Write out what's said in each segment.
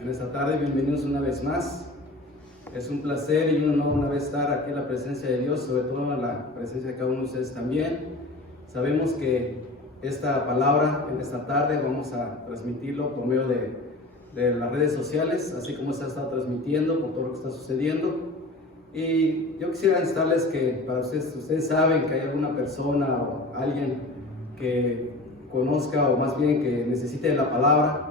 en esta tarde. Bienvenidos una vez más. Es un placer y un honor una vez estar aquí en la presencia de Dios, sobre todo en la presencia de cada uno de ustedes también. Sabemos que esta palabra en esta tarde vamos a transmitirlo por medio de las redes sociales, así como se ha estado transmitiendo por todo lo que está sucediendo. Y yo quisiera instarles que para ustedes saben que hay alguna persona o alguien que conozca o más bien que necesite de la palabra,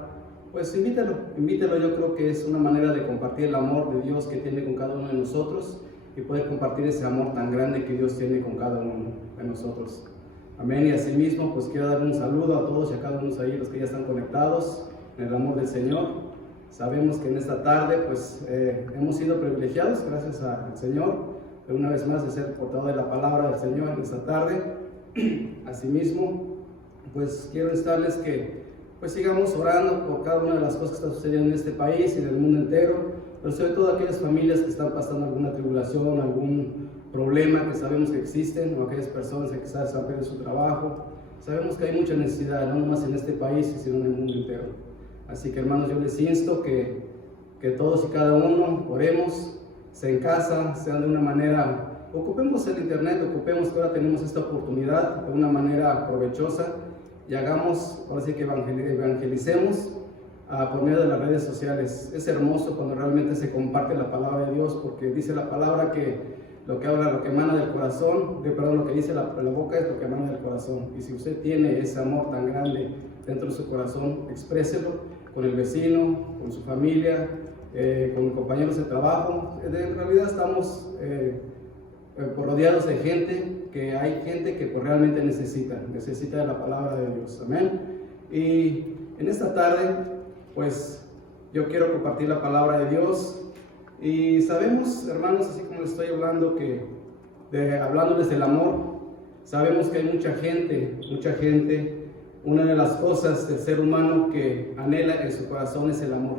pues invítelo. Yo creo que es una manera de compartir el amor de Dios que tiene con cada uno de nosotros y poder compartir ese amor tan grande que Dios tiene con cada uno de nosotros. Amén. Y asimismo, pues quiero dar un saludo a todos y a cada uno de ahí, los que ya están conectados en el amor del Señor. Sabemos que en esta tarde, pues hemos sido privilegiados, gracias al Señor, de una vez más de ser portador de la palabra del Señor en esta tarde. Asimismo, pues quiero instarles que pues sigamos orando por cada una de las cosas que están sucediendo en este país y en el mundo entero, pero sobre todo aquellas familias que están pasando alguna tribulación, algún problema que sabemos que existen, o aquellas personas que quizás están perdiendo su trabajo. Sabemos que hay mucha necesidad, no nomás en este país, sino en el mundo entero. Así que, hermanos, yo les insto que todos y cada uno oremos, sea en casa, sean de una manera, ocupemos el internet, ocupemos que ahora tenemos esta oportunidad de una manera provechosa y hagamos, ahora sí que evangelicemos por medio de las redes sociales. Es hermoso cuando realmente se comparte la palabra de Dios, porque dice la palabra que lo que habla, lo que emana del corazón, lo que dice la boca es lo que emana del corazón. Y si usted tiene ese amor tan grande dentro de su corazón, expréselo con el vecino, con su familia, con compañeros de trabajo. En realidad estamos rodeados de gente, que hay gente que pues, realmente necesita de la palabra de Dios. Amén. Y en esta tarde, pues yo quiero compartir la palabra de Dios. Y sabemos, hermanos, así como les estoy hablando, hablándoles del amor, sabemos que hay mucha gente, una de las cosas del ser humano que anhela en su corazón es el amor.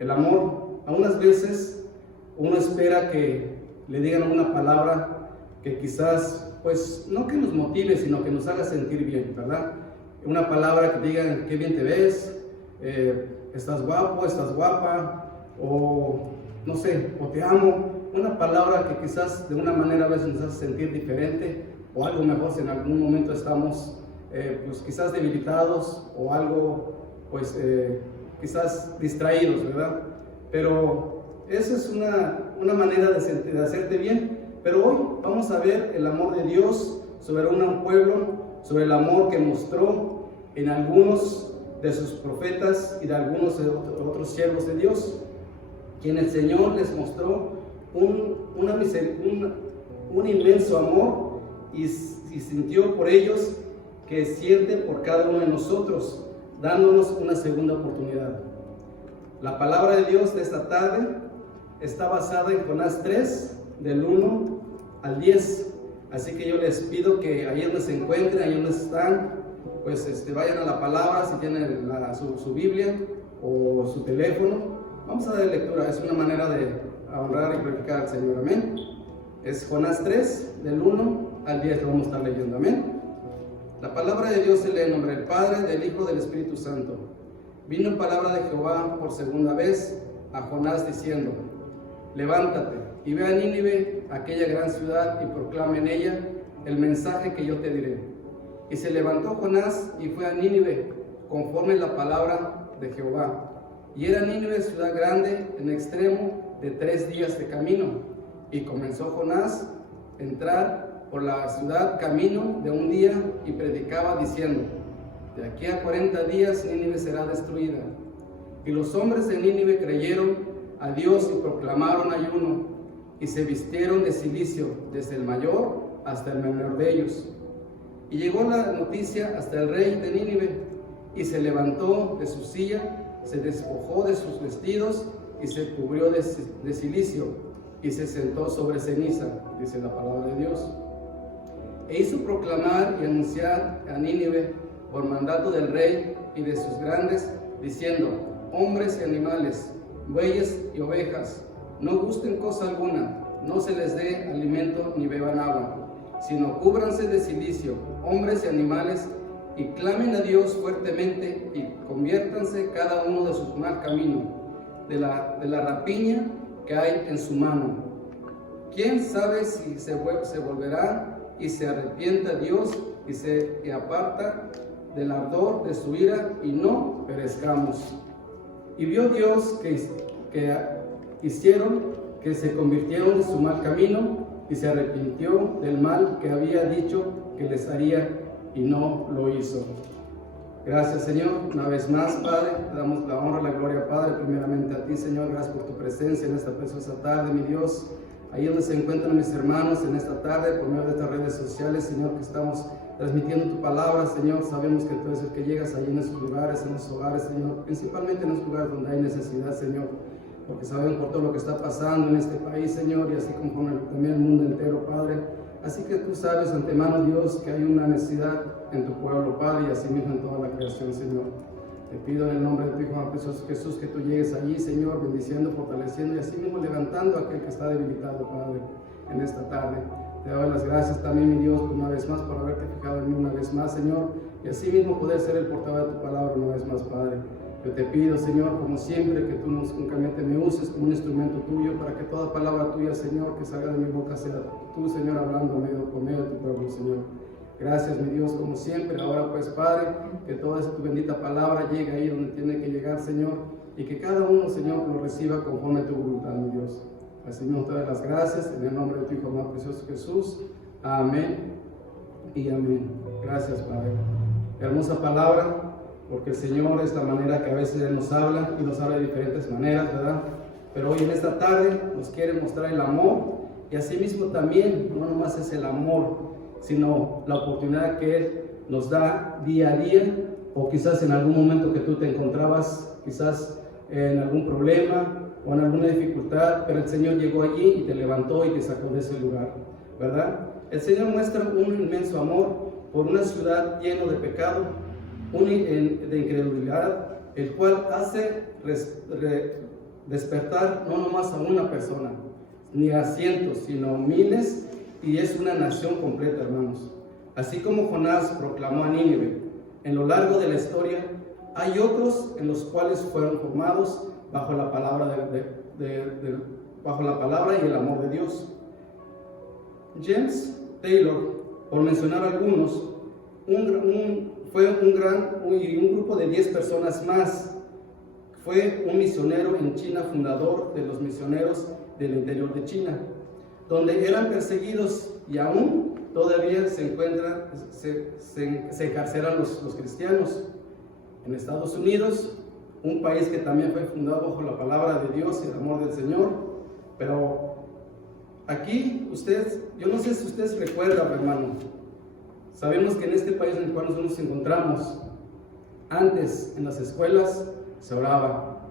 El amor, a unas veces uno espera que le digan una palabra que quizás, pues, no que nos motive, sino que nos haga sentir bien, ¿verdad? Una palabra que digan, qué bien te ves, estás guapo, estás guapa, o no sé, o te amo. Una palabra que quizás de una manera a veces nos hace sentir diferente, o algo mejor si en algún momento estamos pues quizás debilitados o algo pues quizás distraídos, ¿verdad? Pero eso es una manera de hacerte bien. Pero hoy vamos a ver el amor de Dios sobre un pueblo, sobre el amor que mostró en algunos de sus profetas y de algunos de otros siervos de Dios, quien el Señor les mostró un inmenso amor y sintió por ellos que siente por cada uno de nosotros, dándonos una segunda oportunidad. La palabra de Dios de esta tarde está basada en Jonás 3, del 1 al 10. Así que yo les pido que ahí donde se encuentren, ahí donde están, pues vayan a la palabra, si tienen su Biblia o su teléfono. Vamos a dar lectura, es una manera de honrar y glorificar al Señor. Amén. Es Jonás 3, del 1 al 10, lo vamos a estar leyendo. Amén. La palabra de Dios se lee en nombre del Padre, del Hijo y del Espíritu Santo. Vino palabra de Jehová por segunda vez a Jonás diciendo: levántate y ve a Nínive, aquella gran ciudad, y proclama en ella el mensaje que yo te diré. Y se levantó Jonás y fue a Nínive, conforme la palabra de Jehová. Y era Nínive ciudad grande en extremo de 3 días de camino. Y comenzó Jonás a entrar por la ciudad camino de un día y predicaba diciendo: de aquí a 40 días Nínive será destruida. Y los hombres de Nínive creyeron a Dios y proclamaron ayuno y se vistieron de cilicio desde el mayor hasta el menor de ellos. Y llegó la noticia hasta el rey de Nínive y se levantó de su silla, se despojó de sus vestidos y se cubrió de cilicio y se sentó sobre ceniza, dice la palabra de Dios. E hizo proclamar y anunciar a Nínive por mandato del rey y de sus grandes, diciendo: hombres y animales, bueyes y ovejas, no gusten cosa alguna, no se les dé alimento ni beban agua, sino cúbranse de cilicio, hombres y animales, y clamen a Dios fuertemente y conviértanse cada uno de su mal camino, de la rapiña que hay en su mano. ¿Quién sabe si se volverá y se arrepienta Dios y aparta del ardor de su ira y no perezcamos? Y vio Dios que hicieron, que se convirtieron de su mal camino y se arrepintió del mal que había dicho que les haría y no lo hizo. Gracias, Señor, una vez más, Padre, te damos la honra, la gloria, Padre, primeramente a ti, Señor. Gracias por tu presencia en esta preciosa tarde, mi Dios. Ahí donde se encuentran mis hermanos en esta tarde, por medio de estas redes sociales, Señor, que estamos transmitiendo tu palabra, Señor. Sabemos que tú eres el que llegas ahí en esos lugares, en esos hogares, Señor, principalmente en los lugares donde hay necesidad, Señor, porque sabemos por todo lo que está pasando en este país, Señor, y así como también el mundo entero, Padre. Así que tú sabes de antemano, Dios, que hay una necesidad en tu pueblo, Padre, y así mismo en toda la creación, Señor. Te pido en el nombre de tu Hijo precioso Jesús que tú llegues allí, Señor, bendiciendo, fortaleciendo y así mismo levantando a aquel que está debilitado, Padre, en esta tarde. Te doy las gracias también, mi Dios, una vez más por haberte fijado en mí una vez más, Señor, y así mismo poder ser el portador de tu palabra una vez más, Padre. Yo te pido, Señor, como siempre, que tú únicamente me uses como un instrumento tuyo para que toda palabra tuya, Señor, que salga de mi boca sea tú, Señor, hablando por medio de tu pueblo, Señor. Gracias, mi Dios, como siempre. Ahora pues, Padre, que toda esa tu bendita palabra llegue ahí donde tiene que llegar, Señor, y que cada uno, Señor, lo reciba conforme a tu voluntad, mi Dios. Así mismo te doy las gracias en el nombre de tu Hijo más precioso Jesús. Amén y amén. Gracias, Padre. Hermosa palabra, porque el Señor es la manera que a veces Él nos habla y nos habla de diferentes maneras, ¿verdad? Pero hoy en esta tarde nos quiere mostrar el amor y así mismo también, no nomás es el amor, sino la oportunidad que Él nos da día a día, o quizás en algún momento que tú te encontrabas, quizás en algún problema o en alguna dificultad, pero el Señor llegó allí y te levantó y te sacó de ese lugar, ¿verdad? El Señor muestra un inmenso amor por una ciudad llena de pecado, de incredulidad, el cual hace despertar no nomás a una persona, ni a cientos, sino miles, y es una nación completa, hermanos. Así como Jonás proclamó a Nínive, en lo largo de la historia, hay otros en los cuales fueron formados bajo la palabra, bajo la palabra y el amor de Dios. James Taylor, por mencionar algunos, fue un grupo de 10 personas más. Fue un misionero en China, fundador de los misioneros del interior de China, donde eran perseguidos y aún todavía se encarcelan los cristianos. En Estados Unidos, un país que también fue fundado bajo la palabra de Dios y el amor del Señor, pero aquí yo no sé si ustedes recuerdan, hermano, sabemos que en este país en el cual nosotros nos encontramos, antes en las escuelas se oraba,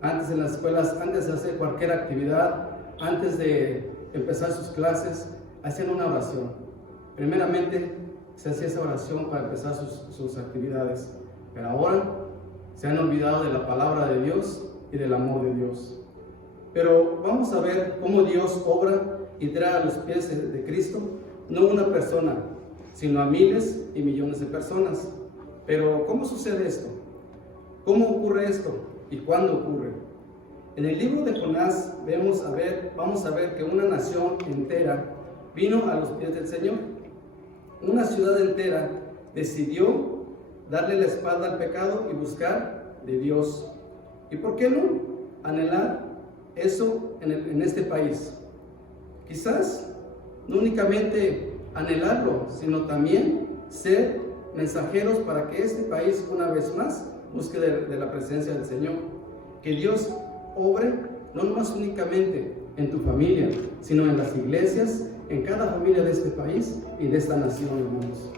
antes en las escuelas, antes de hacer cualquier actividad, antes de empezar sus clases, hacían una oración. Primeramente se hacía esa oración para empezar sus actividades, pero ahora se han olvidado de la palabra de Dios y del amor de Dios. Pero vamos a ver cómo Dios obra y trae a los pies de Cristo, no una persona, sino a miles y millones de personas. Pero ¿cómo sucede esto? ¿Cómo ocurre esto? ¿Y cuándo ocurre? En el libro de Jonás vamos a ver que una nación entera vino a los pies del Señor. Una ciudad entera decidió darle la espalda al pecado y buscar de Dios. ¿Y por qué no anhelar eso en este país? Quizás no únicamente anhelarlo, sino también ser mensajeros para que este país una vez más busque de la presencia del Señor. Que Dios obre no más únicamente en tu familia, sino en las iglesias, en cada familia de este país y de esta nación, hermanos.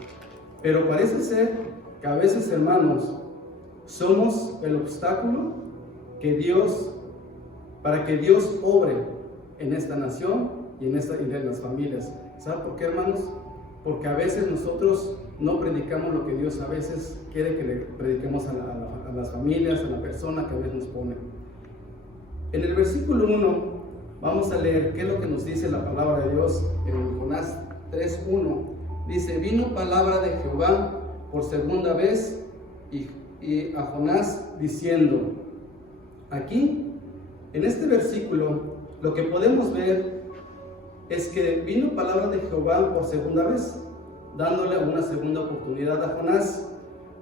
Pero parece ser que a veces, hermanos, somos el obstáculo para que Dios obre en esta nación y en las familias. ¿Saben por qué, hermanos? Porque a veces nosotros no predicamos lo que Dios a veces quiere que le prediquemos a las familias, a la persona que a veces nos pone. En el versículo 1 vamos a leer qué es lo que nos dice la palabra de Dios en Jonás 3:1. Dice: vino palabra de Jehová por segunda vez y a Jonás diciendo, aquí, en este versículo, lo que podemos ver es que vino palabra de Jehová por segunda vez, dándole una segunda oportunidad a Jonás,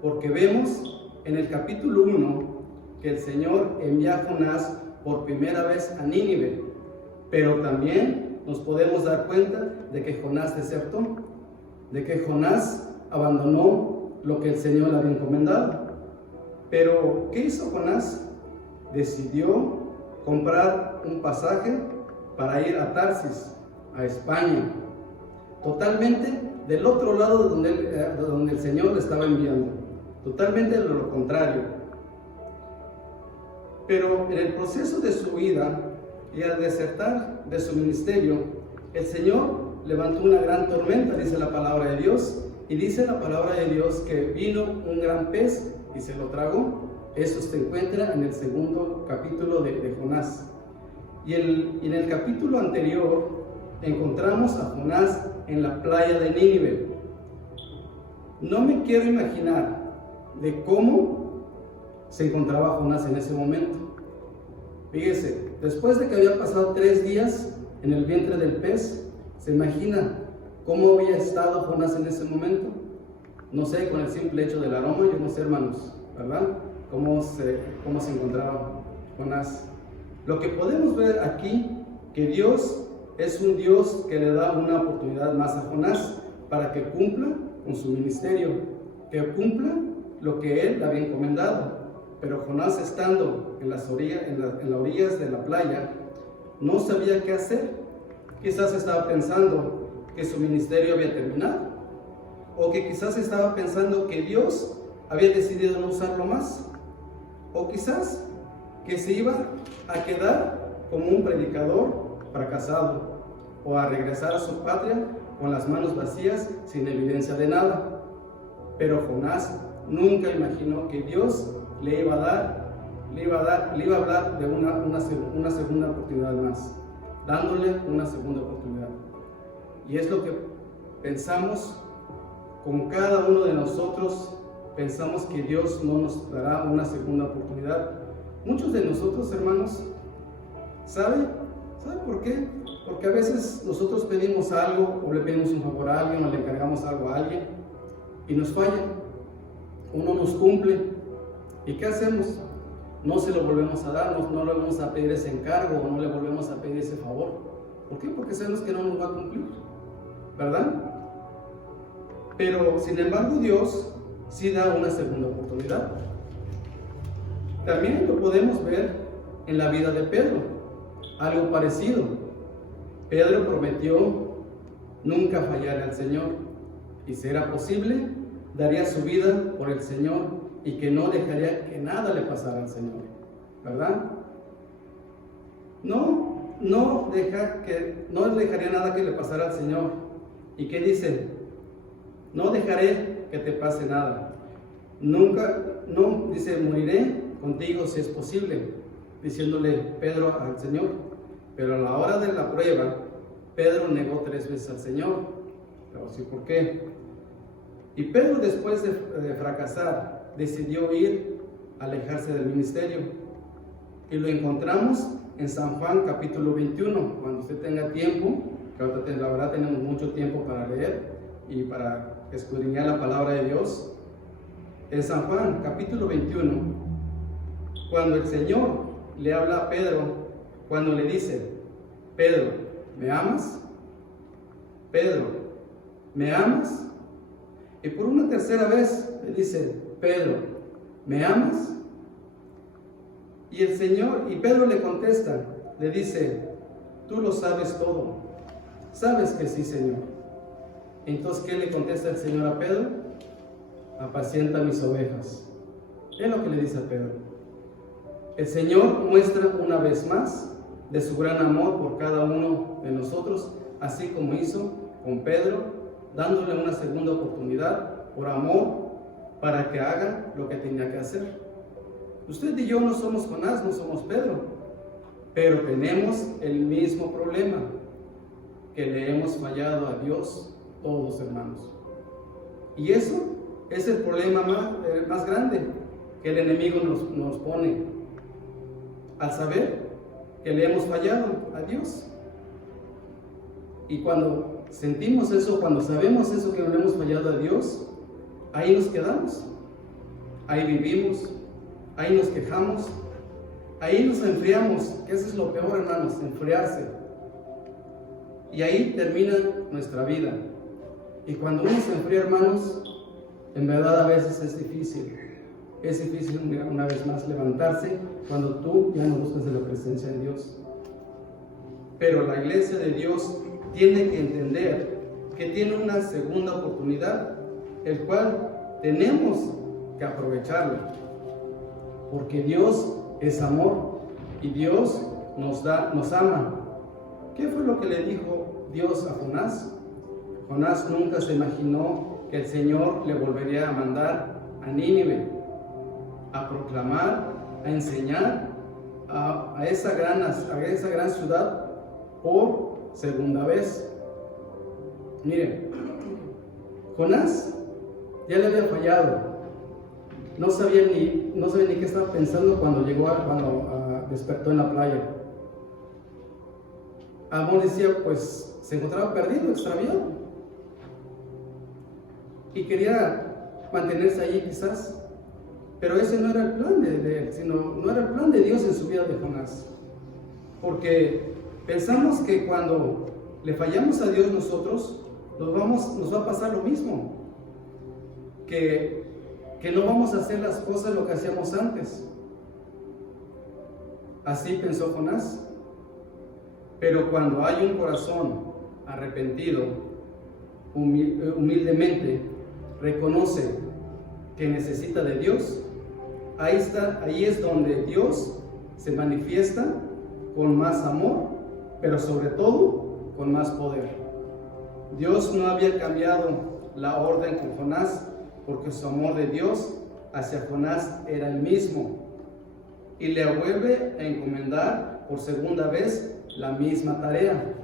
porque vemos en el capítulo 1 que el Señor envía a Jonás por primera vez a Nínive, pero también nos podemos dar cuenta de que Jonás desertó, de que Jonás abandonó lo que el Señor le había encomendado. Pero, ¿qué hizo Jonás? Decidió comprar un pasaje para ir a Tarsis, a España, totalmente del otro lado de donde el Señor le estaba enviando, totalmente de lo contrario. Pero en el proceso de su vida y al desertar de su ministerio, el Señor levantó una gran tormenta, dice la palabra de Dios, y dice la palabra de Dios que vino un gran pez y se lo tragó. Eso se encuentra en el segundo capítulo de Jonás. Y en el capítulo anterior encontramos a Jonás en la playa de Nínive. No me quiero imaginar de cómo se encontraba Jonás en ese momento. Fíjese, después de que había pasado 3 días en el vientre del pez, ¿se imagina cómo había estado Jonás en ese momento? No sé, con el simple hecho del aroma, yo no sé, hermanos, ¿verdad? Cómo se encontraba Jonás. Lo que podemos ver aquí, que Dios es un Dios que le da una oportunidad más a Jonás para que cumpla con su ministerio, que cumpla lo que él le había encomendado. Pero Jonás, estando en las orillas de la playa, no sabía qué hacer. Quizás estaba pensando que su ministerio había terminado, o que quizás estaba pensando que Dios había decidido no usarlo más, o quizás que se iba a quedar como un predicador fracasado, o a regresar a su patria con las manos vacías, sin evidencia de nada. Pero Jonás nunca imaginó que Dios le iba a hablar de una segunda oportunidad más, dándole una segunda oportunidad. Y es lo que pensamos con cada uno de nosotros. Pensamos que Dios no nos dará una segunda oportunidad. Muchos de nosotros, hermanos, ¿sabe por qué? Porque a veces nosotros pedimos algo, o le pedimos un favor a alguien, o le encargamos algo a alguien, y nos falla, uno nos cumple. ¿Y qué hacemos? No se lo volvemos a dar, no le vamos a pedir ese encargo, o no le volvemos a pedir ese favor. ¿Por qué? Porque sabemos que no nos va a cumplir, ¿verdad? Pero, sin embargo, Dios sí da una segunda oportunidad. También lo podemos ver en la vida de Pedro, algo parecido. Pedro prometió nunca fallar al Señor, y si era posible, daría su vida por el Señor, y que no dejaría que nada le pasara al Señor, ¿verdad? No dejaría nada que le pasara al Señor. ¿Y qué dice? No dejaré que te pase nada. Dice, moriré contigo si es posible, diciéndole Pedro al Señor. Pero a la hora de la prueba, Pedro negó 3 veces al Señor. Pero sí, ¿por qué? Y Pedro, después de fracasar, decidió alejarse del ministerio. Y lo encontramos en San Juan capítulo 21. Cuando usted tenga tiempo, que ahorita la verdad tenemos mucho tiempo para leer y para escudriñar la palabra de Dios. En San Juan capítulo 21, cuando el Señor le habla a Pedro, cuando le dice: Pedro, ¿me amas? Pedro, ¿me amas? Y por una tercera vez le dice: Pedro, ¿me amas? Y Pedro le contesta, le dice: tú lo sabes todo, sabes que sí, Señor. Entonces, ¿qué le contesta el Señor a Pedro? Apacienta mis ovejas. Es lo que le dice a Pedro. El Señor muestra una vez más de su gran amor por cada uno de nosotros, así como hizo con Pedro, dándole una segunda oportunidad por amor, para que haga lo que tenía que hacer. Usted y yo no somos Jonás, no somos Pedro, pero tenemos el mismo problema, que le hemos fallado a Dios todos, hermanos. Y eso es el problema más grande que el enemigo nos pone al saber que le hemos fallado a Dios. Y cuando sentimos eso, cuando sabemos eso, que le hemos fallado a Dios, ahí nos quedamos, ahí vivimos, ahí nos quejamos, ahí nos enfriamos, que eso es lo peor, hermanos, enfriarse. Y ahí termina nuestra vida. Y cuando uno se enfría, hermanos, en verdad a veces es difícil una vez más levantarse cuando tú ya no buscas de la presencia de Dios. Pero la iglesia de Dios tiene que entender que tiene una segunda oportunidad, el cual tenemos que aprovecharla, porque Dios es amor y Dios nos ama. ¿Qué fue lo que le dijo Dios a Jonás? Jonás nunca se imaginó que el Señor le volvería a mandar a Nínive a proclamar, a enseñar a esa gran ciudad por segunda vez. Miren, Jonás ya le había fallado, no sabía ni qué estaba pensando cuando despertó en la playa. Amor decía, pues se encontraba perdido, extraviado, y quería mantenerse allí quizás, pero ese no era el plan de él, no era el plan de Dios en su vida de Jonás, porque pensamos que cuando le fallamos a Dios nosotros, nos va a pasar lo mismo, que no vamos a hacer las cosas lo que hacíamos antes. Así pensó Jonás. Pero cuando hay un corazón arrepentido, humildemente, reconoce que necesita de Dios, ahí es donde Dios se manifiesta con más amor, pero sobre todo con más poder. Dios no había cambiado la orden con Jonás, porque su amor de Dios hacia Jonás era el mismo, y le vuelve a encomendar por segunda vez la misma tarea.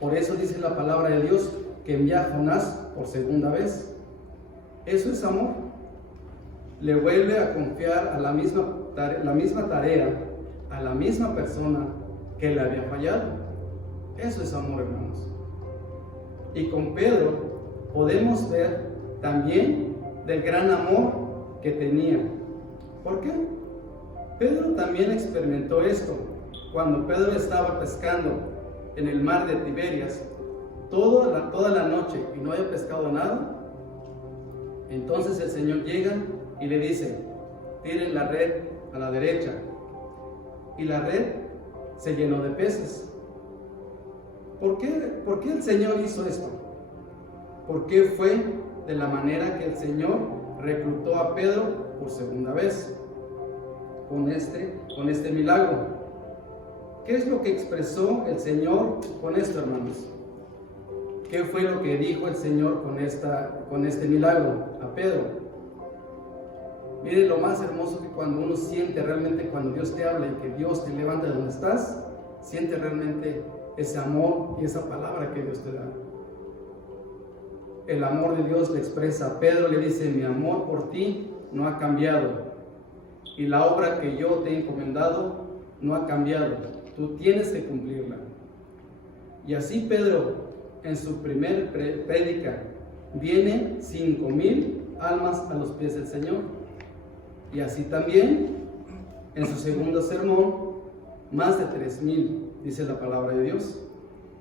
Por eso dice la palabra de Dios que envía a Jonás por segunda vez. Eso es amor. Le vuelve a confiar a la misma tarea a la misma persona que le había fallado. Eso es amor, hermanos. Y con Pedro podemos ver también del gran amor que tenía. ¿Por qué? Pedro también experimentó esto. Cuando Pedro estaba pescando en el mar de Tiberias toda la noche y no había pescado nada, entonces el Señor llega y le dice: tiren la red a la derecha. Y la red se llenó de peces. ¿Por qué el Señor hizo esto? ¿Por qué fue de la manera que el Señor reclutó a Pedro por segunda vez con este milagro? ¿Qué es lo que expresó el Señor con esto, hermanos? ¿Qué fue lo que dijo el Señor con este milagro a Pedro? Mire, lo más hermoso que cuando uno siente realmente, cuando Dios te habla y que Dios te levanta de donde estás, siente realmente ese amor y esa palabra que Dios te da. El amor de Dios le expresa a Pedro, le dice: mi amor por ti no ha cambiado, y la obra que yo te he encomendado no ha cambiado. Tú tienes que cumplirla. Y así Pedro, en su primer prédica, viene 5,000 almas a los pies del Señor. Y así también, en su segundo sermón, más de 3,000, dice la palabra de Dios.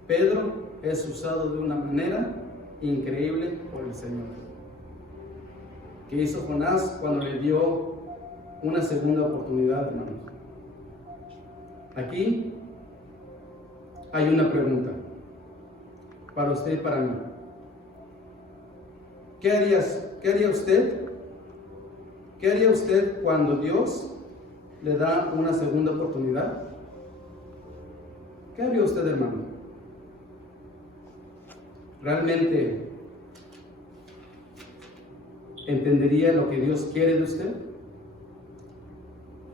Pedro es usado de una manera increíble por el Señor. ¿Qué hizo Jonás cuando le dio una segunda oportunidad, hermanos? Aquí hay una pregunta para usted y para mí. ¿Qué haría usted? ¿Qué haría usted cuando Dios le da una segunda oportunidad? ¿Qué haría usted, hermano? ¿Realmente entendería lo que Dios quiere de usted?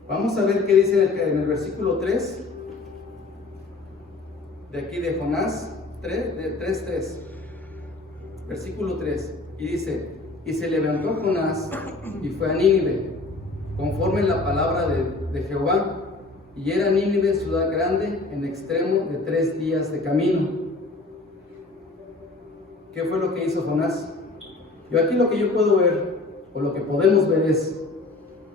Vamos a ver qué dice en el versículo 3 de aquí de Jonás 3:3, versículo 3, y dice: Y se levantó Jonás y fue a Nínive, conforme la palabra de Jehová. Y era Nínive ciudad grande en extremo de 3 días de camino. ¿Qué fue lo que hizo Jonás? Yo aquí lo que yo puedo ver, o lo que podemos ver, es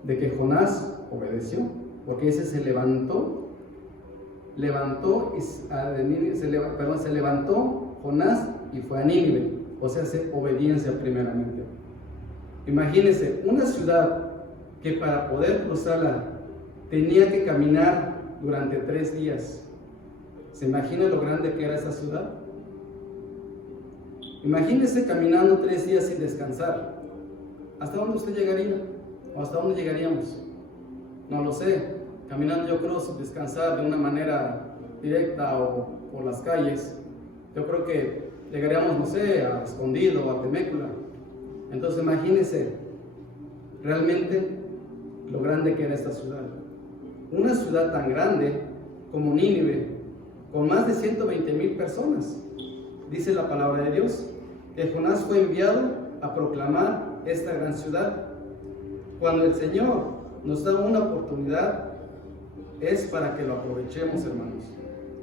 de que Jonás obedeció, porque ese se levantó Jonás y fue a Nínive, o sea, hace obediencia primeramente. Imagínense, una ciudad que para poder cruzarla tenía que caminar durante 3 días. ¿Se imagina lo grande que era esa ciudad? Imagínese caminando 3 días sin descansar. ¿Hasta dónde usted llegaría? ¿O hasta dónde llegaríamos? No lo sé. Caminando, yo creo, sin descansar de una manera directa o por las calles, yo creo que llegaríamos, no sé, a Escondido o a Temécula. Entonces imagínense realmente lo grande que era esta ciudad. Una ciudad tan grande como Nínive, con más de 120,000 personas. Dice la palabra de Dios que Jonás fue enviado a proclamar esta gran ciudad. Cuando el Señor nos da una oportunidad, es para que lo aprovechemos, hermanos,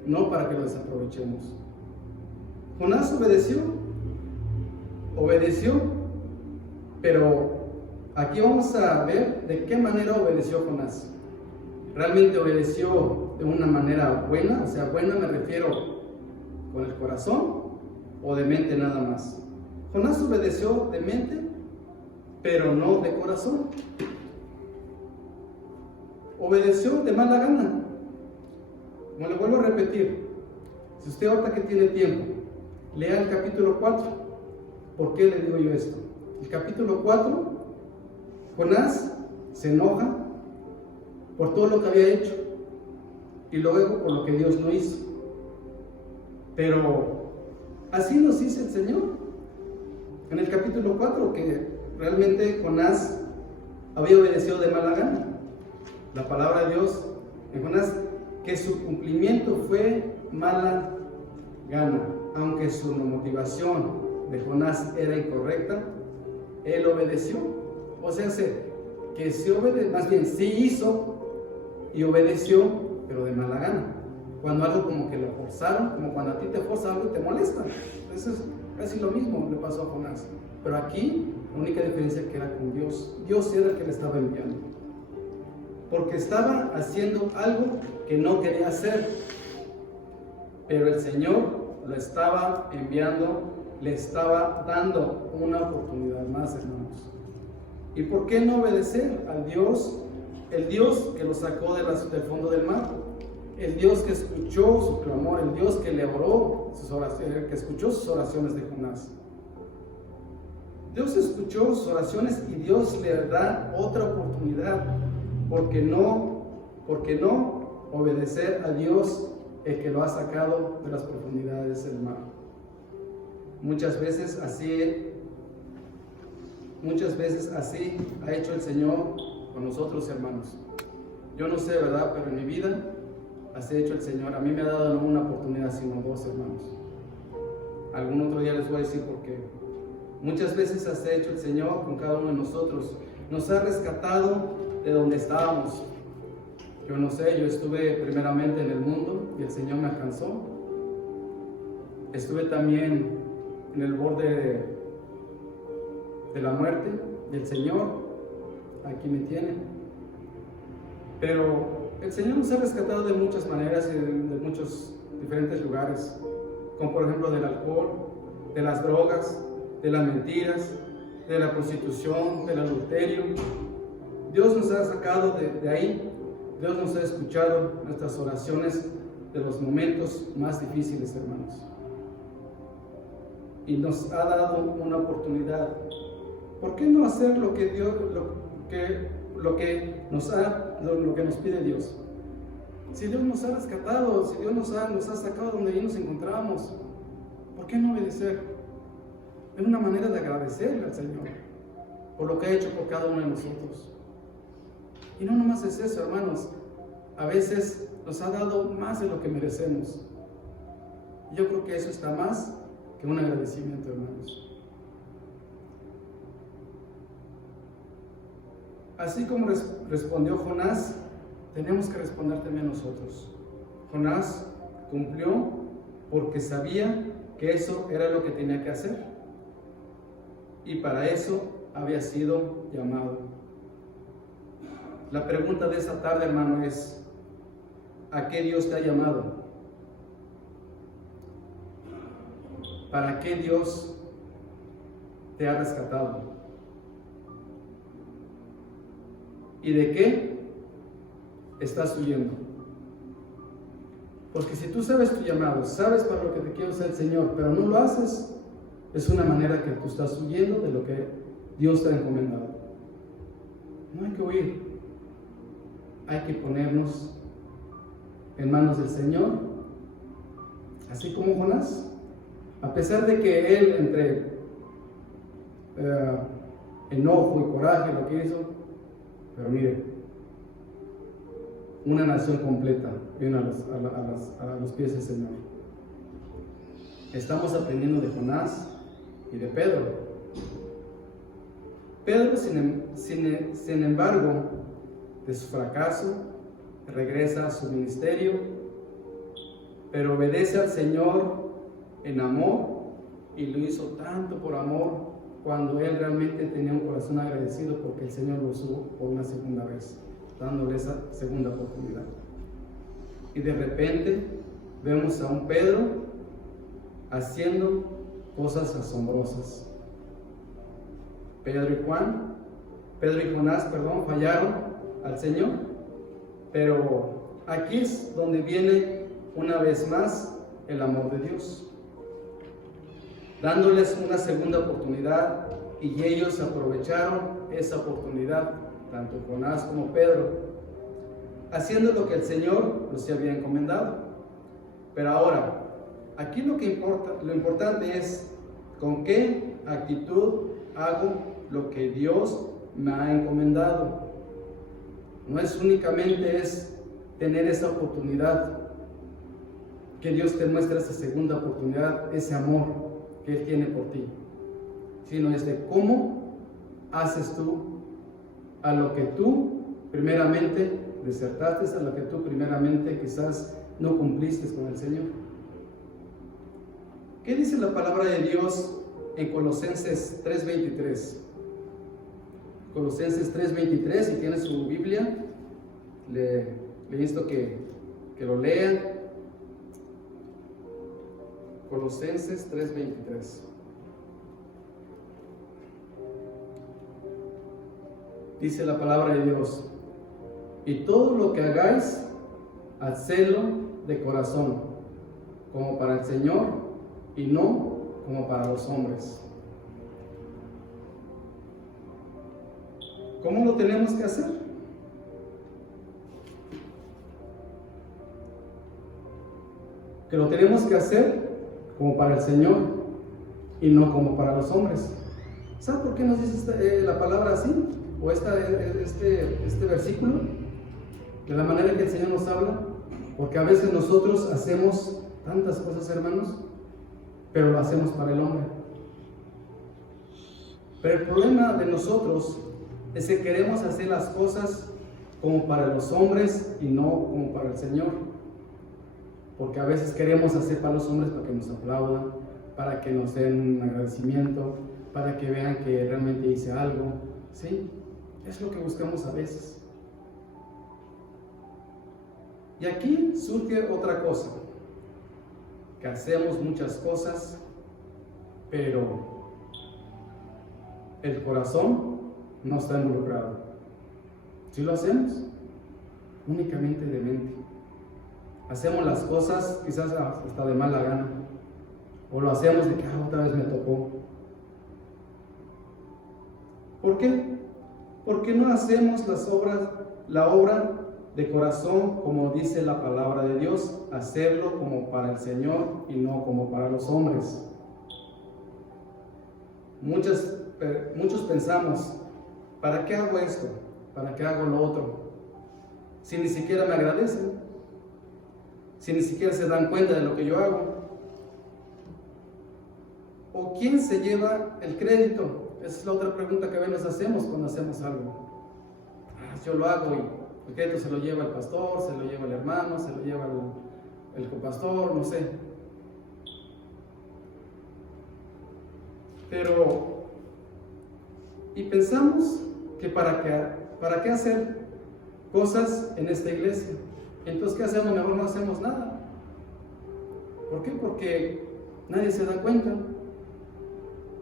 no para que lo desaprovechemos. Jonás obedeció, pero aquí vamos a ver de qué manera obedeció Jonás. ¿Realmente obedeció de una manera buena? O sea, buena me refiero con el corazón o de mente nada más. Jonás obedeció de mente, pero no de corazón. Obedeció de mala gana. Como le vuelvo a repetir, si usted ahorita que tiene tiempo, lea el capítulo 4. ¿Por qué le digo yo esto? El capítulo 4, Jonás se enoja por todo lo que había hecho y luego por lo que Dios no hizo. Pero así nos dice el Señor en el capítulo 4, que realmente Jonás había obedecido de mala gana. La palabra de Dios en Jonás, que su cumplimiento fue mala gana, aunque su motivación de Jonás era incorrecta, él obedeció. O sea, que sí obedeció, más bien sí hizo y obedeció, pero de mala gana. Cuando algo como que lo forzaron, como cuando a ti te forza algo y te molesta. Eso es casi lo mismo que le pasó a Jonás. Pero aquí, la única diferencia es que era con Dios. Dios era el que le estaba enviando. Porque estaba haciendo algo que no quería hacer. Pero el Señor lo estaba enviando, le estaba dando una oportunidad más, hermanos. ¿Y por qué no obedecer al Dios? El Dios que lo sacó del fondo del mar, el Dios que escuchó su clamor, el Dios que le oró sus oraciones, que escuchó sus oraciones de Jonás. Dios escuchó sus oraciones y Dios le da otra oportunidad. ¿Por qué no obedecer a Dios, el que lo ha sacado de las profundidades del mar? Muchas veces así ha hecho el Señor con nosotros, hermanos. Yo no sé, ¿verdad? Pero en mi vida así ha hecho el Señor. A mí me ha dado no una oportunidad, sino 2, hermanos. Algún otro día les voy a decir por qué. Muchas veces así ha hecho el Señor con cada uno de nosotros. Nos ha rescatado de donde estábamos. Yo no sé, yo estuve primeramente en el mundo y el Señor me alcanzó. Estuve también en el borde de la muerte y el Señor aquí me tiene. Pero el Señor nos ha rescatado de muchas maneras y de muchos diferentes lugares, como por ejemplo del alcohol, de las drogas, de las mentiras, de la prostitución, del adulterio. Dios nos ha sacado de ahí. Dios nos ha escuchado nuestras oraciones de los momentos más difíciles, hermanos. Y nos ha dado una oportunidad. ¿Por qué no hacer lo que Dios, lo que nos pide Dios? Si Dios nos ha rescatado, si Dios nos ha sacado donde allí nos encontrábamos, ¿por qué no obedecer? Es una manera de agradecerle al Señor por lo que ha hecho por cada uno de nosotros. Y no nomás es eso, hermanos. A veces nos ha dado más de lo que merecemos. Yo creo que eso está más que un agradecimiento, hermanos. así como respondió Jonás, tenemos que responder también nosotros. Jonás cumplió porque sabía que eso era lo que tenía que hacer. Y para eso había sido llamado. La pregunta de esta tarde, hermano, es: ¿a qué Dios te ha llamado? ¿Para qué Dios te ha rescatado? ¿Y de qué estás huyendo? Porque si tú sabes tu llamado, sabes para lo que te quiere usar el Señor, pero no lo haces, es una manera que tú estás huyendo de lo que Dios te ha encomendado. No hay que huir, hay que ponernos en manos del Señor, así como Jonás. A pesar de que él, entre enojo y coraje, lo que hizo, pero mire, una nación completa vino a los pies del Señor. Estamos aprendiendo de Jonás y de Pedro. Pedro, sin embargo, de su fracaso, regresa a su ministerio, pero obedece al Señor en amor, y lo hizo tanto por amor, cuando él realmente tenía un corazón agradecido porque el Señor lo usó por una segunda vez, dándole esa segunda oportunidad. Y de repente vemos a un Pedro haciendo cosas asombrosas. Pedro y Jonás, fallaron al Señor, pero aquí es donde viene una vez más el amor de Dios, dándoles una segunda oportunidad, y ellos aprovecharon esa oportunidad, tanto Jonás como Pedro, haciendo lo que el Señor los había encomendado. Pero ahora, aquí lo importante es con qué actitud hago lo que Dios me ha encomendado. No es únicamente tener esa oportunidad, que Dios te muestra esa segunda oportunidad, ese amor que Él tiene por ti, sino es de cómo haces tú a lo que tú primeramente desertaste, a lo que tú primeramente quizás no cumpliste con el Señor. ¿Qué dice la palabra de Dios en Colosenses 3:23? Colosenses 3:23, si tiene su Biblia, le insto que lo lean. Colosenses 3:23. Dice la palabra de Dios: y todo lo que hagáis, hacedlo de corazón, como para el Señor y no como para los hombres. ¿Cómo lo tenemos que hacer? Que lo tenemos que hacer como para el Señor y no como para los hombres. ¿Sabe por qué nos dice la palabra así? O este versículo, de la manera que el Señor nos habla, porque a veces nosotros hacemos tantas cosas, hermanos, pero lo hacemos para el hombre. Pero el problema de nosotros es que queremos hacer las cosas como para los hombres y no como para el Señor, porque a veces queremos hacer para los hombres para que nos aplaudan, para que nos den un agradecimiento, para que vean que realmente hice algo, ¿sí? Es lo que buscamos a veces. Y aquí surge otra cosa, que hacemos muchas cosas, pero el corazón no está involucrado. ¿Sí lo hacemos? Únicamente de mente. Hacemos las cosas quizás hasta de mala gana, o lo hacemos de que otra vez me tocó. ¿Por qué? Porque no hacemos la obra de corazón, como dice la palabra de Dios, hacerlo como para el Señor y no como para los hombres. Muchos pensamos: ¿para qué hago esto? ¿Para qué hago lo otro? Si ni siquiera me agradecen, si ni siquiera se dan cuenta de lo que yo hago. ¿O quién se lleva el crédito? Esa es la otra pregunta que a veces hacemos cuando hacemos algo. pues yo lo hago y el crédito se lo lleva el pastor, se lo lleva el hermano, se lo lleva el copastor, no sé. Pero, y pensamos que para qué hacer cosas en esta iglesia. Entonces, ¿qué hacemos? Mejor no hacemos nada. ¿Por qué? Porque nadie se da cuenta,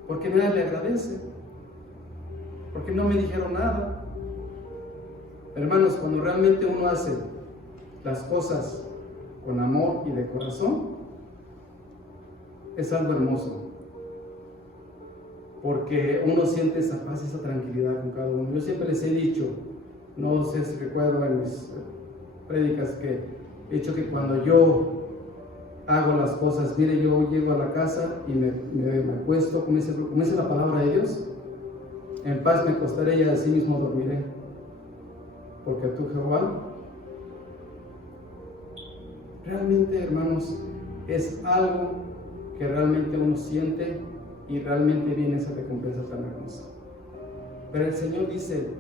porque nadie le agradece, porque no me dijeron nada. Hermanos, cuando realmente uno hace las cosas con amor y de corazón, es algo hermoso, porque uno siente esa paz, esa tranquilidad con cada uno. Yo siempre les he dicho, no sé si recuerdo en mis prédicas que he dicho que cuando yo hago las cosas, mire, yo llego a la casa y me acuesto, como dice la palabra de Dios, en paz me acostaré y así mismo dormiré, porque tú, Jehová, realmente, hermanos, es algo que realmente uno siente y realmente viene esa recompensa tan hermosa. Pero el Señor dice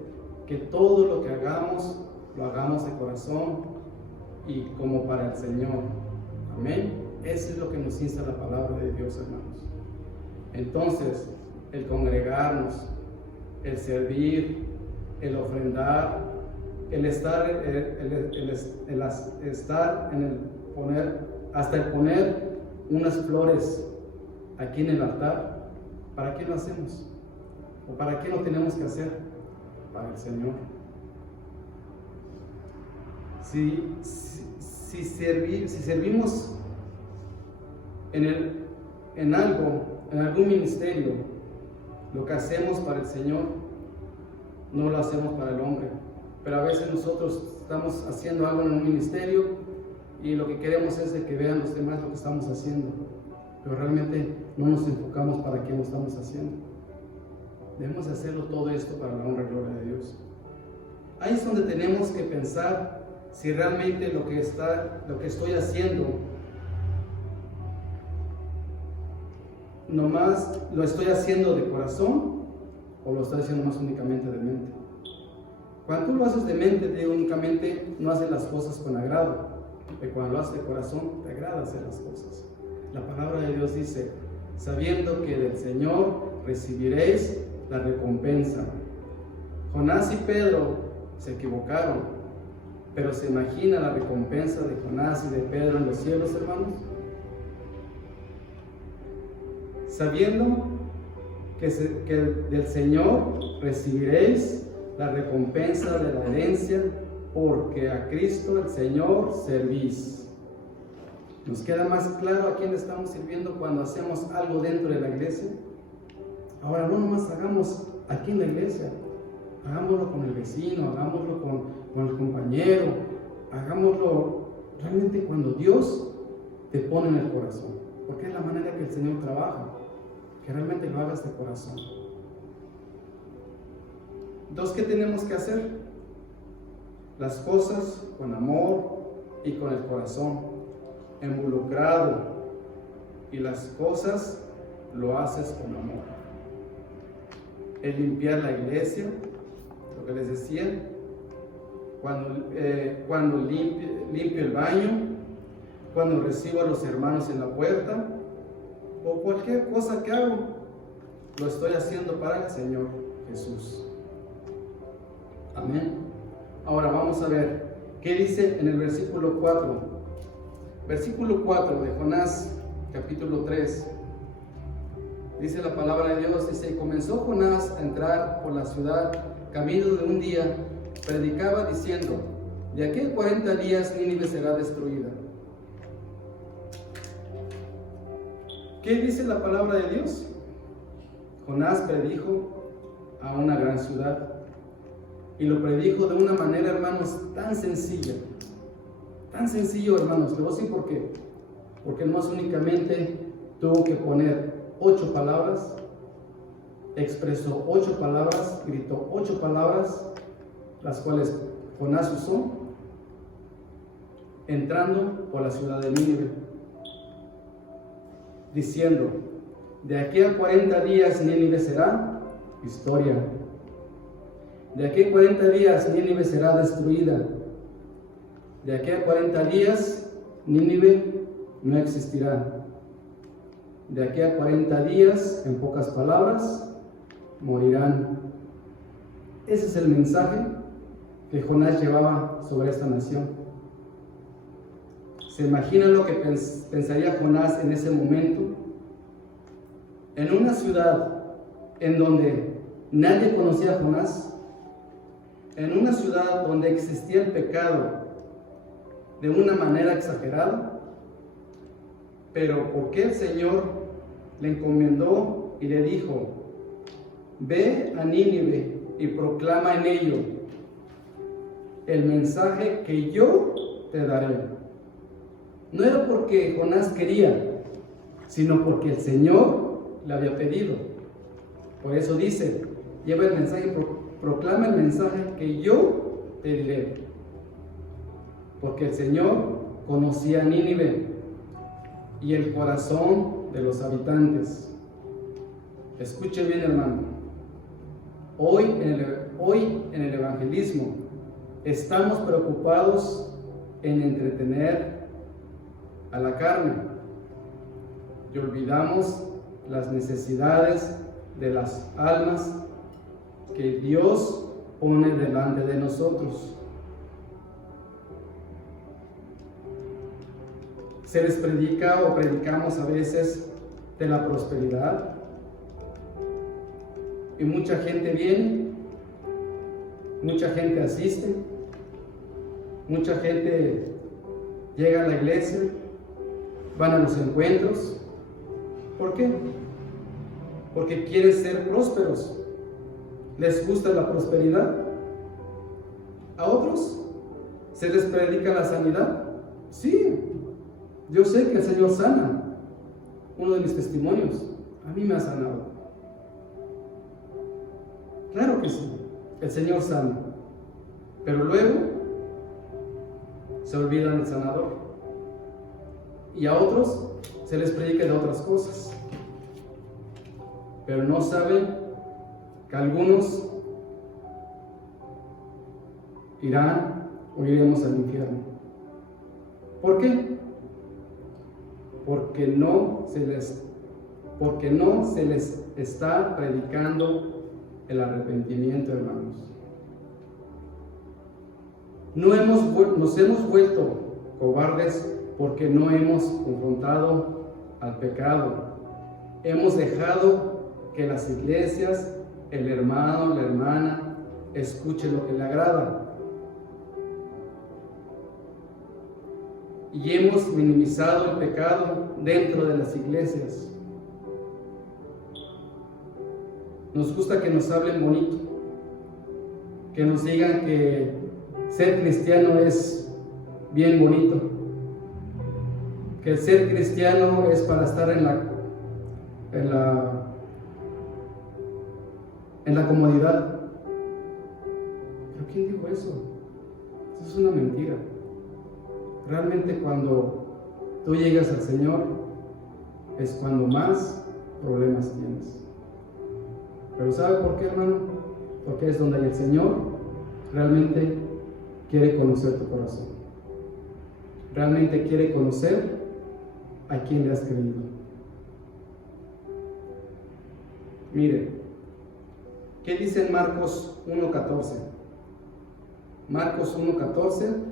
que todo lo que hagamos, lo hagamos de corazón y como para el Señor. Amén. Eso es lo que nos insta la palabra de Dios, hermanos. Entonces, el congregarnos, el servir, el ofrendar, el estar en el poner, hasta el poner unas flores aquí en el altar, ¿para qué lo hacemos? ¿O para qué lo tenemos que hacer? Para el Señor. Si servimos en algún ministerio, lo que hacemos para el Señor, no lo hacemos para el hombre. Pero a veces nosotros estamos haciendo algo en un ministerio y lo que queremos es de que vean los demás lo que estamos haciendo, pero realmente no nos enfocamos para qué lo estamos haciendo. Debemos hacerlo todo esto para la honra y gloria de Dios. Ahí es donde tenemos que pensar si realmente lo que estoy haciendo, nomás lo estoy haciendo de corazón o lo estoy haciendo más únicamente de mente. Cuando tú lo haces de mente, te digo, únicamente no haces las cosas con agrado, pero cuando lo haces de corazón, te agrada hacer las cosas. La palabra de Dios dice, sabiendo que del Señor recibiréis la recompensa. Jonás y Pedro se equivocaron, pero ¿se imagina la recompensa de Jonás y de Pedro en los cielos, hermanos? Sabiendo que del Señor recibiréis la recompensa de la herencia, porque a Cristo el Señor servís. ¿Nos queda más claro a quién le estamos sirviendo cuando hacemos algo dentro de la iglesia? Ahora, no nomás hagamos aquí en la iglesia, hagámoslo con el vecino, hagámoslo con el compañero, hagámoslo realmente cuando Dios te pone en el corazón, porque es la manera que el Señor trabaja, que realmente lo hagas de corazón. Entonces, ¿qué tenemos que hacer? Las cosas con amor y con el corazón involucrado, y las cosas lo haces con amor. El limpiar la iglesia, lo que les decía, cuando limpio el baño, cuando recibo a los hermanos en la puerta, o cualquier cosa que hago, lo estoy haciendo para el Señor Jesús. Amén. Ahora vamos a ver qué dice en el versículo 4. Versículo 4 de Jonás, capítulo 3. Dice la palabra de Dios, dice, y comenzó Jonás a entrar por la ciudad, camino de un día, predicaba diciendo, de aquí a 40 días Nínive será destruida. ¿Qué dice la palabra de Dios? Jonás predijo a una gran ciudad, y lo predijo de una manera, hermanos, tan sencilla. Tan sencillo, hermanos. Le voy a decir por qué. Porque no es únicamente tuvo que poner 8 palabras, expresó 8 palabras, gritó 8 palabras, las cuales Jonás usó, entrando por la ciudad de Nínive, diciendo, de aquí a 40 días Nínive será historia. De aquí a 40 días Nínive será destruida. De aquí a 40 días Nínive no existirá. De aquí a 40 días, en pocas palabras, morirán. Ese es el mensaje que Jonás llevaba sobre esta nación. ¿Se imaginan lo que pensaría Jonás en ese momento? En una ciudad en donde nadie conocía a Jonás, en una ciudad donde existía el pecado de una manera exagerada, pero ¿por qué el Señor le encomendó y le dijo: ve a Nínive y proclama en ello el mensaje que yo te daré? No era porque Jonás quería, sino porque el Señor le había pedido. Por eso dice: lleva el mensaje, proclama el mensaje que yo te diré. Porque el Señor conocía a Nínive y el corazón de los habitantes. Escuche bien, hermano. Hoy en el evangelismo estamos preocupados en entretener a la carne y olvidamos las necesidades de las almas que Dios pone delante de nosotros. Se les predica o predicamos a veces de la prosperidad y mucha gente viene, mucha gente asiste, mucha gente llega a la iglesia, van a los encuentros. ¿Por qué? Porque quieren ser prósperos. ¿Les gusta la prosperidad? ¿A otros se les predica la sanidad? Sí, yo sé que el Señor sana. Uno de mis testimonios, a mí me ha sanado. Claro que sí, el Señor sana. Pero luego se olvidan del sanador. Y a otros se les predica de otras cosas. Pero no saben que algunos irán o iremos al infierno. ¿Por qué? Porque no se les está predicando el arrepentimiento, hermanos. Nos hemos vuelto cobardes porque no hemos confrontado al pecado. Hemos dejado que las iglesias, el hermano, la hermana, escuche lo que le agrada. Y hemos minimizado el pecado dentro de las iglesias. Nos gusta que nos hablen bonito, que nos digan que ser cristiano es bien bonito, que ser cristiano es para estar en la comodidad. ¿Pero quién dijo eso? Eso es una mentira. Realmente cuando tú llegas al Señor es cuando más problemas tienes. Pero ¿sabe por qué, hermano? Porque es donde el Señor realmente quiere conocer tu corazón. Realmente quiere conocer a quién le has creído. Mire, ¿qué dice en Marcos 1:14? Marcos 1:14.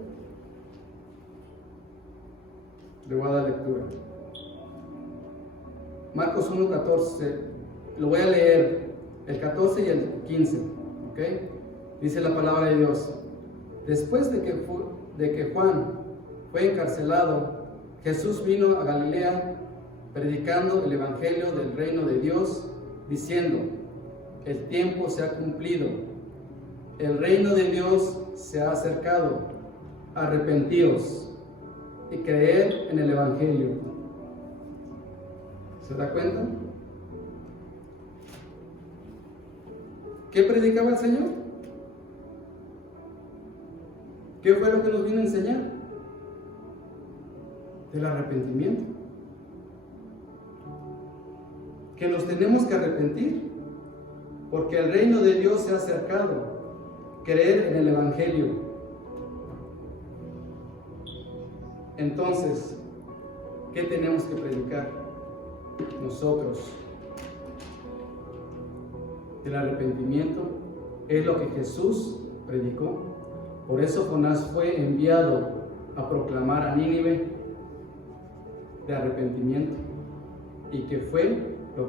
Le voy a dar lectura. Marcos 1:14. Lo voy a leer, el 14 y el 15. ¿Ok? Dice la palabra de Dios. Después de que Juan fue encarcelado, Jesús vino a Galilea predicando el evangelio del reino de Dios, diciendo: el tiempo se ha cumplido, el reino de Dios se ha acercado, arrepentíos y creer en el evangelio. ¿Se da cuenta? ¿Qué predicaba el Señor? ¿Qué fue lo que nos vino a enseñar? Del arrepentimiento. Que nos tenemos que arrepentir, porque el reino de Dios se ha acercado. creer en el Evangelio. Entonces, ¿qué tenemos que predicar nosotros? El arrepentimiento es lo que Jesús predicó. Por eso Jonás fue enviado a proclamar a Nínive de arrepentimiento. ¿Y qué fue lo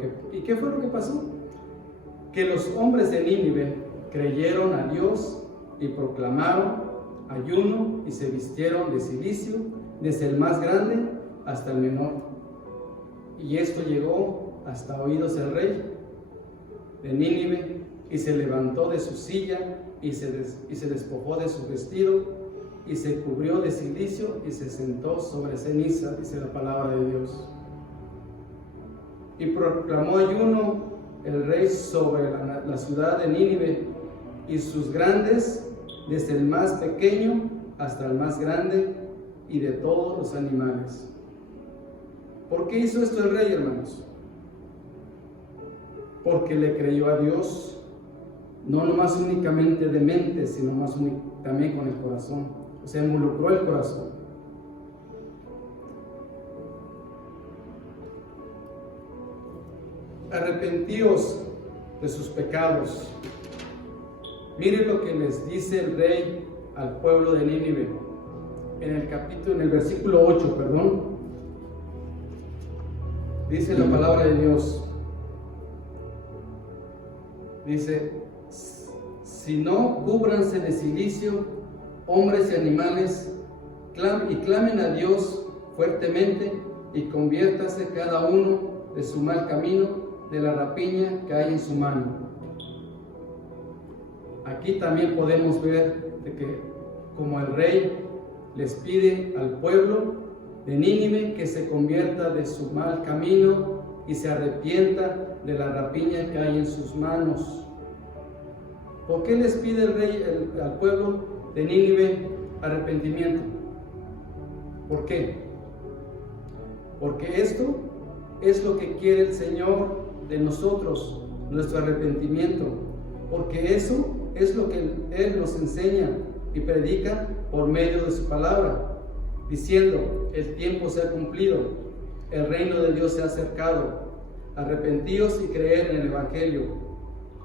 que pasó? Que los hombres de Nínive creyeron a Dios y proclamaron ayuno y se vistieron de cilicio, desde el más grande hasta el menor. Y esto llegó hasta oídos del rey de Nínive, y se levantó de su silla y se despojó de su vestido y se cubrió de cilicio y se sentó sobre ceniza, dice la palabra de Dios. Y proclamó ayuno el rey sobre la ciudad de Nínive y sus grandes, desde el más pequeño hasta el más grande, y de todos los animales. ¿Por qué hizo esto el rey, hermanos? Porque le creyó a Dios, no nomás únicamente de mente, sino también con el corazón. O sea, involucró el corazón. Arrepentíos de sus pecados. Miren lo que les dice el rey al pueblo de Nínive en el versículo 8, dice la palabra de Dios. Dice: si no, cúbranse de cilicio, hombres y animales, y clamen a Dios fuertemente, y conviértase cada uno de su mal camino, de la rapiña que hay en su mano. Aquí también podemos ver de que como el rey les pide al pueblo de Nínive que se convierta de su mal camino y se arrepienta de la rapiña que hay en sus manos. ¿Por qué les pide el rey al pueblo de Nínive arrepentimiento? ¿Por qué? Porque esto es lo que quiere el Señor de nosotros, nuestro arrepentimiento, porque eso es lo que Él nos enseña y predica por medio de su palabra, diciendo: el tiempo se ha cumplido, el reino de Dios se ha acercado, arrepentíos y creer en el Evangelio.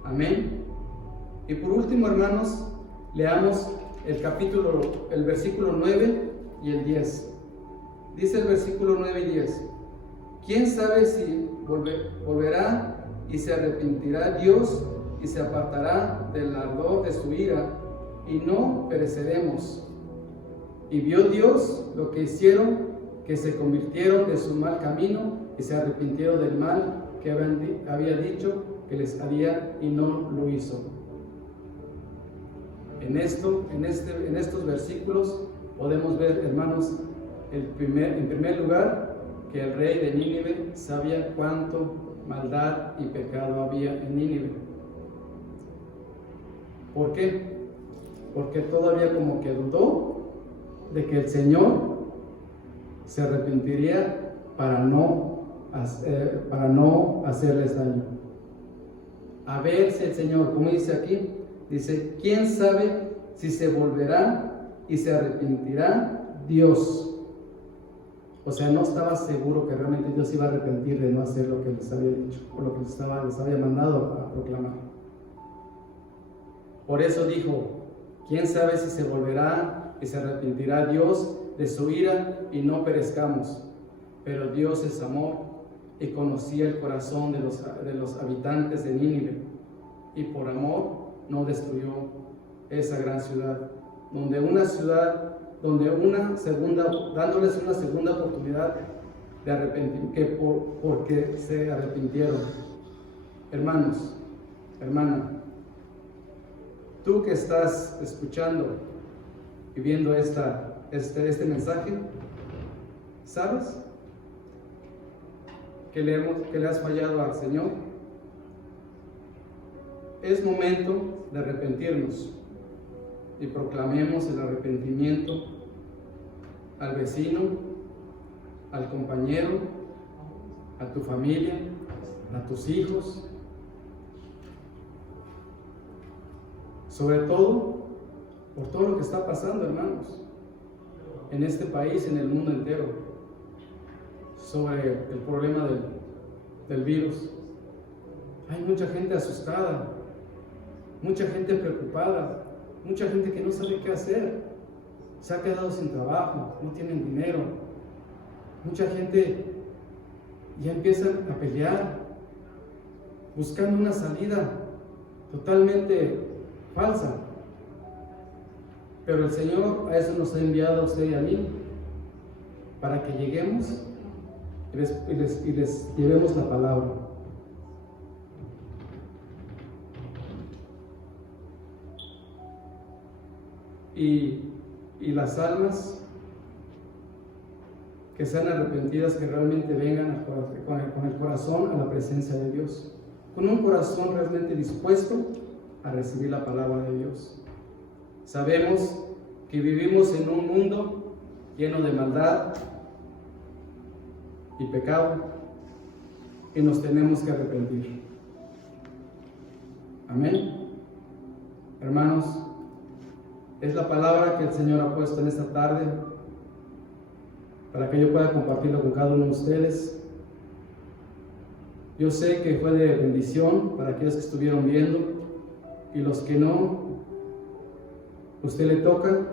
Amén. Y por último, hermanos, leamos el versículo 9 y el 10. Dice el versículo 9 y 10: ¿quién sabe si volverá y se arrepentirá Dios y se apartará del ardor de su ira, y no pereceremos? Y vio Dios lo que hicieron, que se convirtieron de su mal camino y se arrepintieron del mal que había dicho que les haría, y no lo hizo. En estos versículos podemos ver, hermanos, en primer lugar, que el rey de Nínive sabía cuánto maldad y pecado había en Nínive. ¿Por qué? Porque todavía como que dudó de que el Señor se arrepentiría para no hacerles daño. A ver si el Señor, como dice aquí, dice: ¿quién sabe si se volverá y se arrepentirá Dios? O sea, no estaba seguro que realmente Dios iba a arrepentir de no hacer lo que les había dicho, o lo que les había mandado a proclamar. Por eso dijo: ¿quién sabe si se volverá y se arrepentirá Dios de su ira y no perezcamos? Pero Dios es amor y conocía el corazón de los habitantes de Nínive, y por amor no destruyó esa gran ciudad, dándoles una segunda oportunidad de arrepentir, porque se arrepintieron. Hermanos, hermana, tú que estás escuchando y viendo este mensaje, ¿sabes que le has fallado al Señor? Es momento de arrepentirnos y proclamemos el arrepentimiento al vecino, al compañero, a tu familia, a tus hijos. sobre todo por todo lo que está pasando, hermanos, en este país, en el mundo entero, sobre el problema del virus. Hay mucha gente asustada, mucha gente preocupada, mucha gente que no sabe qué hacer, se ha quedado sin trabajo, no tienen dinero. Mucha gente ya empieza a pelear, buscando una salida totalmente falsa. Pero el Señor a eso nos ha enviado a usted y a mí, para que lleguemos y les llevemos la palabra. Y las almas que sean arrepentidas, que realmente vengan con el corazón a la presencia de Dios, con un corazón realmente dispuesto a recibir la palabra de Dios. Sabemos que vivimos en un mundo lleno de maldad y pecado, y nos tenemos que arrepentir. Amén. Hermanos, es la palabra que el Señor ha puesto en esta tarde para que yo pueda compartirlo con cada uno de ustedes. Yo sé que fue de bendición para aquellos que estuvieron viendo, y los que no, usted le toca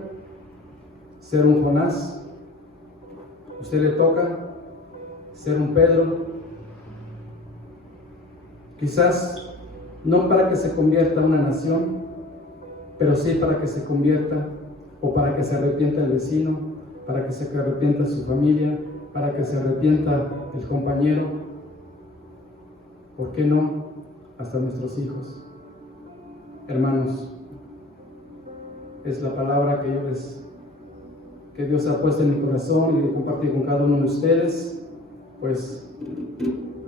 ser un Jonás, usted le toca ser un Pedro, quizás no para que se convierta en una nación, pero sí para que se convierta, o para que se arrepienta el vecino, para que se arrepienta su familia, para que se arrepienta el compañero, ¿por qué no? Hasta nuestros hijos. Hermanos, es la palabra que Dios ha puesto en mi corazón y de compartir con cada uno de ustedes. Pues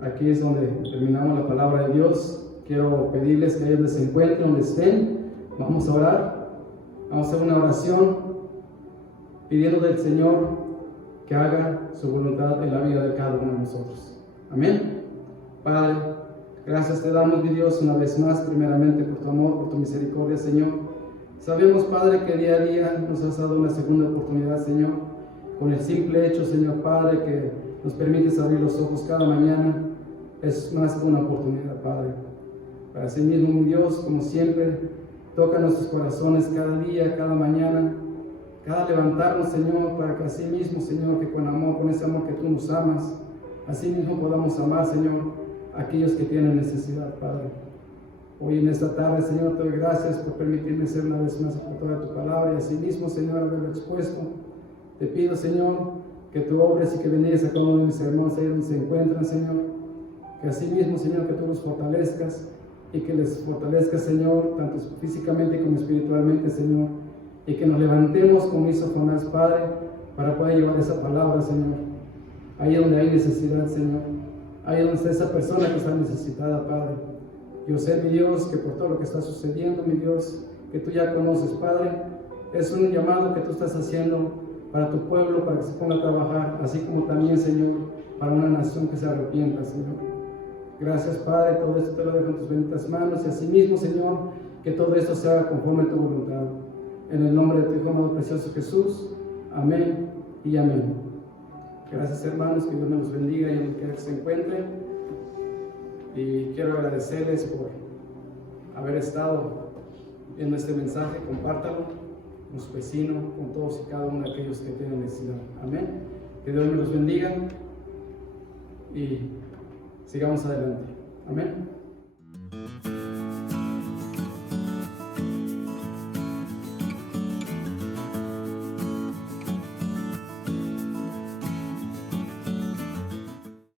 aquí es donde terminamos la palabra de Dios. Quiero pedirles que ahí donde se encuentren, donde estén, vamos a orar, vamos a hacer una oración pidiendo del Señor que haga su voluntad en la vida de cada uno de nosotros. Amén. Padre, gracias te damos, mi Dios, una vez más, primeramente por tu amor, por tu misericordia, Señor. Sabemos, Padre, que día a día nos has dado una segunda oportunidad, Señor, con el simple hecho, Señor Padre, que nos permites abrir los ojos cada mañana. Es más que una oportunidad, Padre. Para sí mismo, mi Dios, como siempre, toca nuestros corazones cada día, cada mañana, cada levantarnos, Señor, para que así mismo, Señor, que con amor, con ese amor que tú nos amas, así mismo podamos amar, Señor, a aquellos que tienen necesidad, Padre. Hoy en esta tarde, Señor, te doy gracias por permitirme ser una vez más portador de tu palabra, y así mismo, Señor, haberlo expuesto. Te pido, Señor, que tú obres y que bendigas a cada uno de mis hermanos ahí donde se encuentran, Señor. Que así mismo, Señor, que tú los fortalezcas, y que les fortalezcas, Señor, tanto físicamente como espiritualmente, Señor. Y que nos levantemos como hizo Jonás, Padre, para poder llevar esa palabra, Señor. Ahí donde hay necesidad, Señor. Ahí donde está esa persona que está necesitada, Padre. Yo sé, mi Dios, que por todo lo que está sucediendo, mi Dios, que tú ya conoces, Padre, es un llamado que tú estás haciendo para tu pueblo, para que se ponga a trabajar, así como también, Señor, para una nación que se arrepienta, Señor. Gracias, Padre, todo esto te lo dejo en tus benditas manos, y así mismo, Señor, que todo esto se haga conforme a tu voluntad. En el nombre de tu Hijo amado precioso Jesús, amén y amén. Gracias, hermanos, que Dios me los bendiga y en el que se encuentren. Y quiero agradecerles por haber estado viendo este mensaje. Compártalo con su vecino, con todos y cada uno de aquellos que tienen necesidad. Amén. Que Dios me los bendiga y sigamos adelante. Amén.